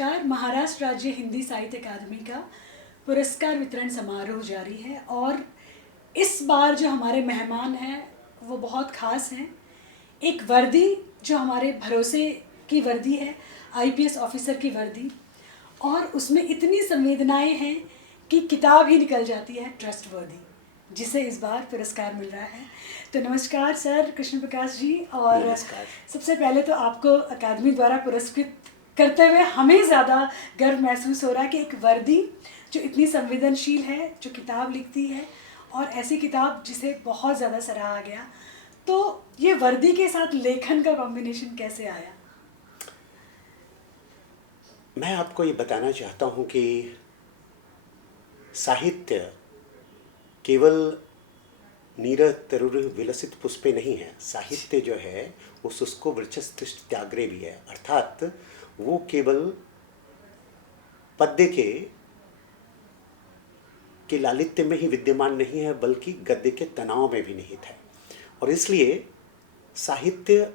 नमस्कार। महाराष्ट्र राज्य हिंदी साहित्य अकादमी का पुरस्कार वितरण समारोह जारी है और इस बार जो हमारे मेहमान हैं वो बहुत ख़ास हैं। एक वर्दी जो हमारे भरोसे की वर्दी है, आईपीएस ऑफिसर की वर्दी, और उसमें इतनी संवेदनाएं हैं कि किताब ही निकल जाती है ट्रस्टवर्दी, जिसे इस बार पुरस्कार मिल रहा है। तो नमस्कार सर कृष्ण प्रकाश जी। और नमस्कार। सबसे पहले तो आपको अकादमी द्वारा पुरस्कृत करते हुए हमें ज़्यादा गर्व महसूस हो रहा है कि एक वर्दी जो इतनी संवेदनशील है, जो किताब लिखती है, और ऐसी किताब जिसे बहुत ज़्यादा सराहा गया, तो ये वर्दी के साथ लेखन का कॉम्बिनेशन कैसे आया? मैं आपको ये बताना चाहता हूँ कि साहित्य केवल नीरह तरुर विलसित पुष्पे नहीं है। साहित्य जो है वो शुष्को वृक्षस्थित्याग्रे भी है, अर्थात वो केवल पद्य के लालित्य में ही विद्यमान नहीं है, बल्कि गद्य के तनाव में भी निहित है। और इसलिए साहित्य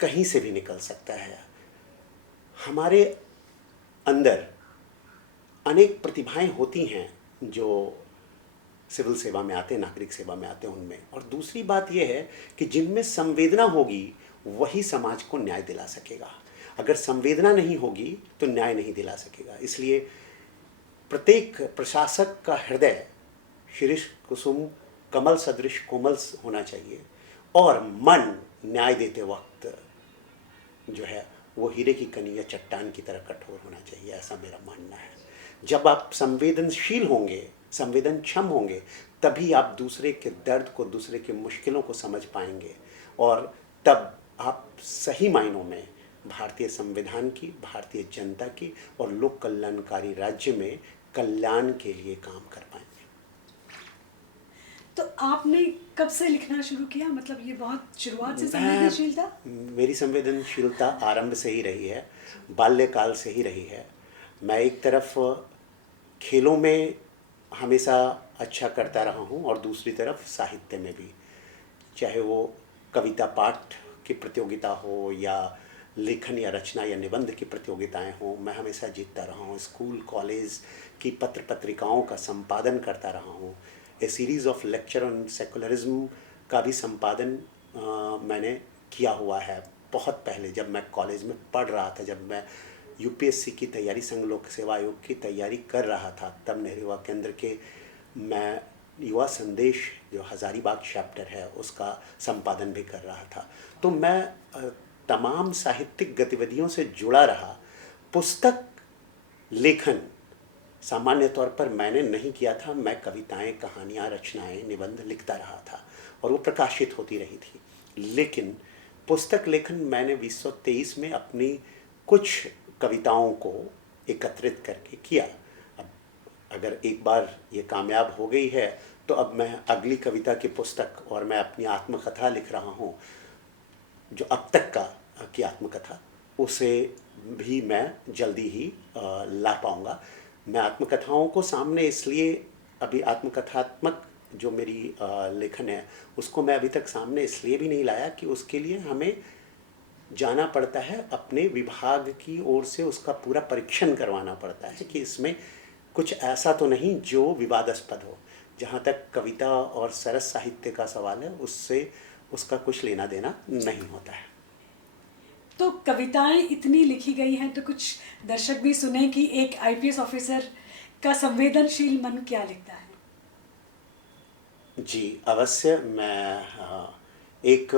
कहीं से भी निकल सकता है। हमारे अंदर अनेक प्रतिभाएं होती हैं जो सिविल सेवा में आते हैं, नागरिक सेवा में आते हैं उनमें। और दूसरी बात यह है कि जिनमें संवेदना होगी वही समाज को न्याय दिला सकेगा। अगर संवेदना नहीं होगी तो न्याय नहीं दिला सकेगा। इसलिए प्रत्येक प्रशासक का हृदय शिरीष कुसुम कमल सदृश कोमल होना चाहिए, और मन न्याय देते वक्त जो है वो हीरे की कनी या चट्टान की तरह कठोर होना चाहिए, ऐसा मेरा मानना है। जब आप संवेदनशील होंगे, संवेदनक्षम होंगे, तभी आप दूसरे के दर्द को, दूसरे के मुश्किलों को समझ पाएंगे, और तब आप सही मायनों में भारतीय संविधान की, भारतीय जनता की और लोक कल्याणकारी राज्य में कल्याण के लिए काम कर पाएंगे। तो आपने कब से लिखना शुरू किया? मतलब ये बहुत शुरुआत से संवेदनशील था? मेरी संवेदनशीलता आरंभ से ही रही है, बाल्यकाल से ही रही है। मैं एक तरफ खेलों में हमेशा अच्छा करता रहा हूँ और दूसरी तरफ साहित्य में भी, चाहे वो कविता पाठ की प्रतियोगिता हो या लेखन या रचना या निबंध की प्रतियोगिताएं हो, मैं हमेशा जीतता रहा हूँ। स्कूल कॉलेज की पत्र पत्रिकाओं का संपादन करता रहा हूँ। ए series of lecture on secularism का भी संपादन मैंने किया हुआ है बहुत पहले, जब मैं कॉलेज में पढ़ रहा था, जब मैं यूपीएससी की तैयारी, संघ लोक सेवा आयोग की तैयारी कर रहा था, तब नेहरू युवा केंद्र के मैं युवा संदेश जो हज़ारीबाग चैप्टर है उसका संपादन भी कर रहा था। तो मैं तमाम साहित्यिक गतिविधियों से जुड़ा रहा। पुस्तक लेखन सामान्य तौर पर मैंने नहीं किया था। मैं कविताएं, कहानियाँ, रचनाएं, निबंध लिखता रहा था और वो प्रकाशित होती रही थी। लेकिन पुस्तक लेखन मैंने 2023 में अपनी कुछ कविताओं को एकत्रित करके किया। अब अगर एक बार ये कामयाब हो गई है तो अब मैं अगली कविता की पुस्तक, और मैं अपनी आत्मकथा लिख रहा हूँ, जो अब तक की आत्मकथा, उसे भी मैं जल्दी ही ला पाऊँगा। मैं आत्मकथाओं को सामने इसलिए, अभी आत्मकथात्मक जो मेरी लेखन है उसको मैं अभी तक सामने इसलिए भी नहीं लाया कि उसके लिए हमें जाना पड़ता है, अपने विभाग की ओर से उसका पूरा परीक्षण करवाना पड़ता है कि इसमें कुछ ऐसा तो नहीं जो विवादास्पद हो। जहाँ तक कविता और सरस साहित्य का सवाल है, उससे उसका कुछ लेना देना नहीं होता है। तो कविताएं इतनी लिखी गई हैं, तो कुछ दर्शक भी सुने कि एक आईपीएस ऑफिसर का संवेदनशील मन क्या लिखता है। जी अवश्य। मैं एक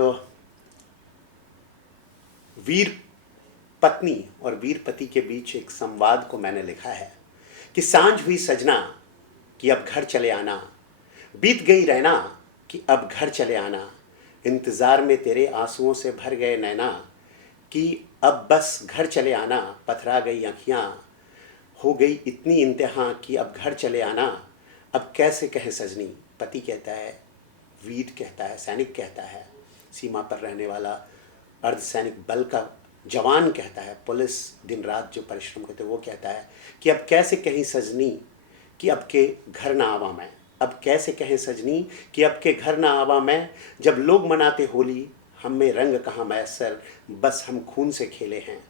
वीर पत्नी और वीर पति के बीच एक संवाद को मैंने लिखा है कि सांझ हुई सजना कि अब घर चले आना, बीत गई रहना कि अब घर चले आना, इंतज़ार में तेरे आंसुओं से भर गए नैना कि अब बस घर चले आना, पथरा गई आँखियाँ, हो गई इतनी इंतहा कि अब घर चले आना, अब कैसे कहे सजनी। पति कहता है, वीर कहता है, सैनिक कहता है, सीमा पर रहने वाला अर्धसैनिक बल का जवान कहता है, पुलिस दिन रात जो परिश्रम करते वो कहता है कि अब कैसे कहीं सजनी कि अब के घर ना आवा मैं, अब कैसे कहें सजनी कि अब के घर ना आवा मैं, जब लोग मनाते होली हम में रंग कहाँ मैसर, बस हम खून से खेले हैं।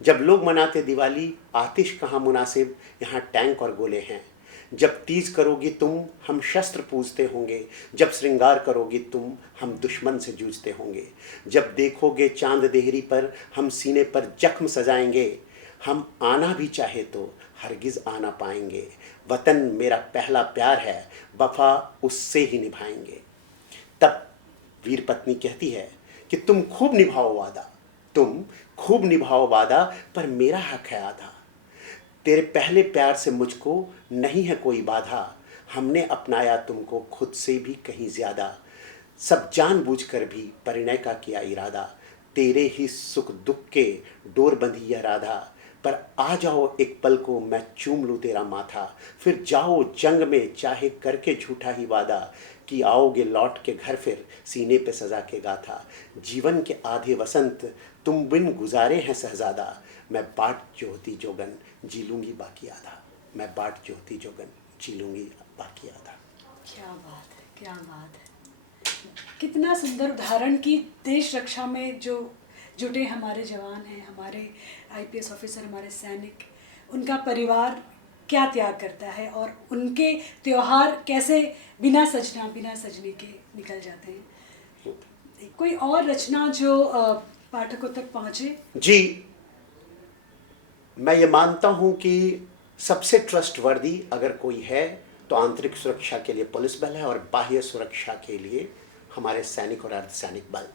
जब लोग मनाते दिवाली, आतिश कहाँ मुनासिब, यहाँ टैंक और गोले हैं। जब तीज करोगी तुम, हम शस्त्र पूजते होंगे। जब श्रृंगार करोगी तुम, हम दुश्मन से जूझते होंगे। जब देखोगे चांद देहरी पर, हम सीने पर जख्म सजाएंगे। हम आना भी चाहे तो हरगिज़ आना पाएंगे। वतन मेरा पहला प्यार है, वफा उससे ही निभाएंगे। तब वीर पत्नी कहती है कि तुम खूब निभाओ वादा, तुम खूब निभाओ वादा, पर मेरा हक है आधा। तेरे पहले प्यार से मुझको नहीं है कोई बाधा। हमने अपनाया तुमको खुद से भी कहीं ज़्यादा। सब जानबूझकर भी परिणय का किया इरादा। तेरे ही सुख दुख के डोर बंधी यह राधा। पर आ जाओ एक पल को मैं चूम लूँ तेरा माथा। फिर जाओ जंग में चाहे करके झूठा ही वादा, कि आओगे लौट के घर फिर सीने पे सजा के गाथा। जीवन के आधे वसंत तुम बिन गुजारे हैं सहजादा। मैं बाट जोहती जोगन जी लूँगी बाकी आधा। मैं बाट जोहती जोगन जी लूँगी बाकी आधा। क्या बात है, क्या बात है। कितना सुंदर उदाहरण कि देश रक्षा में जो जुटे हमारे जवान हैं, हमारे आईपीएस ऑफिसर, हमारे सैनिक, उनका परिवार क्या त्याग करता है और उनके त्योहार कैसे बिना सजने के निकल जाते हैं। कोई और रचना जो पाठकों तक पहुँचे? जी, मैं ये मानता हूँ कि सबसे ट्रस्टवर्दी अगर कोई है तो आंतरिक सुरक्षा के लिए पुलिस बल है और बाह्य सुरक्षा के लिए हमारे सैनिक और अर्धसैनिक बल।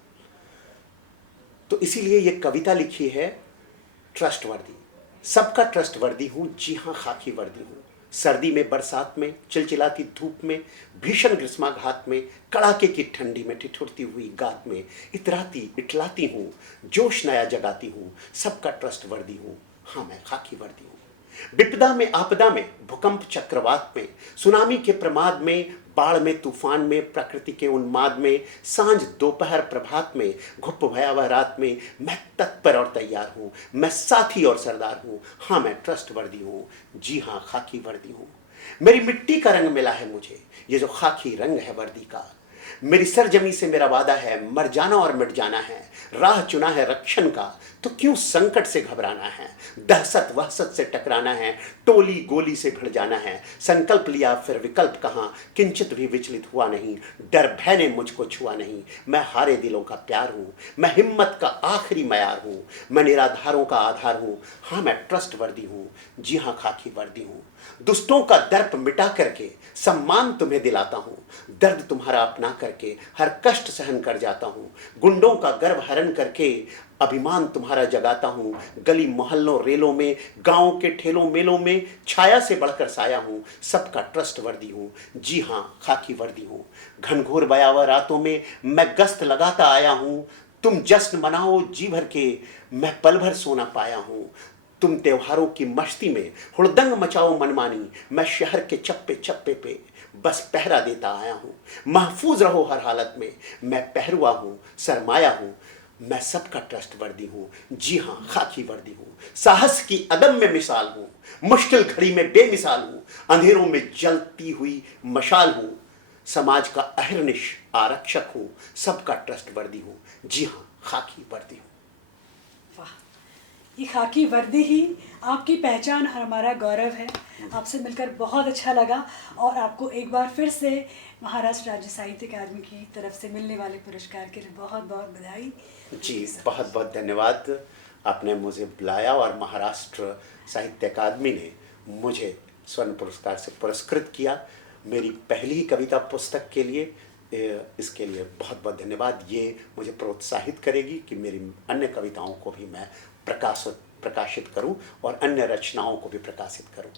तो इसीलिए ये कविता लिखी है ट्रस्टवर्दी। सबका ट्रस्टवर्दी हूँ, जी हाँ खाकी वर्दी हूँ। सर्दी में, बरसात में, चिलचिलाती धूप में, भीषण ग्रीष्माघात में, कड़ाके की ठंडी में, ठिठुरती हुई गात में इतराती इटलाती हूँ, जोश नया जगाती हूँ। सबका ट्रस्टवर्दी हूँ, हाँ मैं खाकी वर्दी हूँ। विपदा में, आपदा में, भूकंप चक्रवात में, सुनामी के प्रमाद में, बाढ़ में, तूफान में, प्रकृति के उन्माद में, सांझ दोपहर प्रभात में, घुप भयावह रात में, मैं तत्पर और तैयार हूँ। मैं साथी और सरदार हूँ, हाँ मैं ट्रस्टवर्दी हूँ, जी हाँ खाकी वर्दी हूँ। मेरी मिट्टी का रंग मिला है मुझे, ये जो खाकी रंग है वर्दी का। मेरी सरजमी से मेरा वादा है, मर जाना और मिट जाना है। राह चुना है रक्षण का, तो क्यों संकट से घबराना है। दहशत वहशत से टकराना है, टोली गोली से भिड़ जाना है। संकल्प लिया फिर विकल्प कहाँ, किंचित भी विचलित हुआ नहीं। डर भय ने मुझको छुआ नहीं, मैं हारे दिलों का प्यार हूँ। मैं हिम्मत का आखिरी मयार हूँ, मैं निराधारों का आधार हूँ, हाँ मैं ट्रस्टवर्दी हूँ, जी हाँ खाकी वर्दी हूँ। दुष्टों का दर्प मिटा करके सम्मान तुम्हें दिलाता हूँ। दर्द तुम्हारा अपना करके हर कष्ट सहन कर जाता हूँ। गुंडों का गर्व हरण करके अभिमान तुम्हारा जगाता हूँ। गली मोहल्लों रेलों में, गाँव के ठेलों मेलों में छाया से बढ़कर साया हूँ। सबका ट्रस्ट वर्दी हूँ, जी हाँ खाकी वर्दी हूँ। घनघोर भयावह रातों में मैं गश्त लगाता आया हूँ। तुम जश्न मनाओ जी भर के, मैं पल भर सोना पाया हूँ। तुम त्योहारों की मस्ती में हुड़दंग मचाओ मनमानी, मैं शहर के चप्पे चप्पे पे बस पहरा देता आया हूँ। महफूज रहो हर हालत में, मैं पहरुआ हूँ, सरमाया हूँ। मैं सबका ट्रस्टवर्दी हूँ, जी हाँ खाकी वर्दी हूँ। साहस की अदम्य मिसाल हूँ, मुश्किल घड़ी में बेमिसाल हूँ। अंधेरों में जलती हुई मशाल हूँ, समाज का अहर्निश आरक्षक हूँ। सबका ट्रस्टवर्दी हूँ, जी हाँ खाकी वर्दी हूँ। वाह, ये खाकी वर्दी ही आपकी पहचान, हमारा गौरव है। आपसे मिलकर बहुत अच्छा लगा और आपको एक बार फिर से महाराष्ट्र राज्य साहित्य अकादमी की तरफ से मिलने वाले पुरस्कार के लिए बहुत बहुत बधाई। जी बहुत बहुत धन्यवाद, आपने मुझे बुलाया और महाराष्ट्र साहित्य अकादमी ने मुझे स्वर्ण पुरस्कार से पुरस्कृत किया। मेरी पहली कविता पुस्तक के लिए इसके लिए बहुत बहुत धन्यवाद। ये मुझे प्रोत्साहित करेगी कि मेरी अन्य कविताओं को भी मैं प्रकाशित करूं और अन्य रचनाओं को भी प्रकाशित करूं।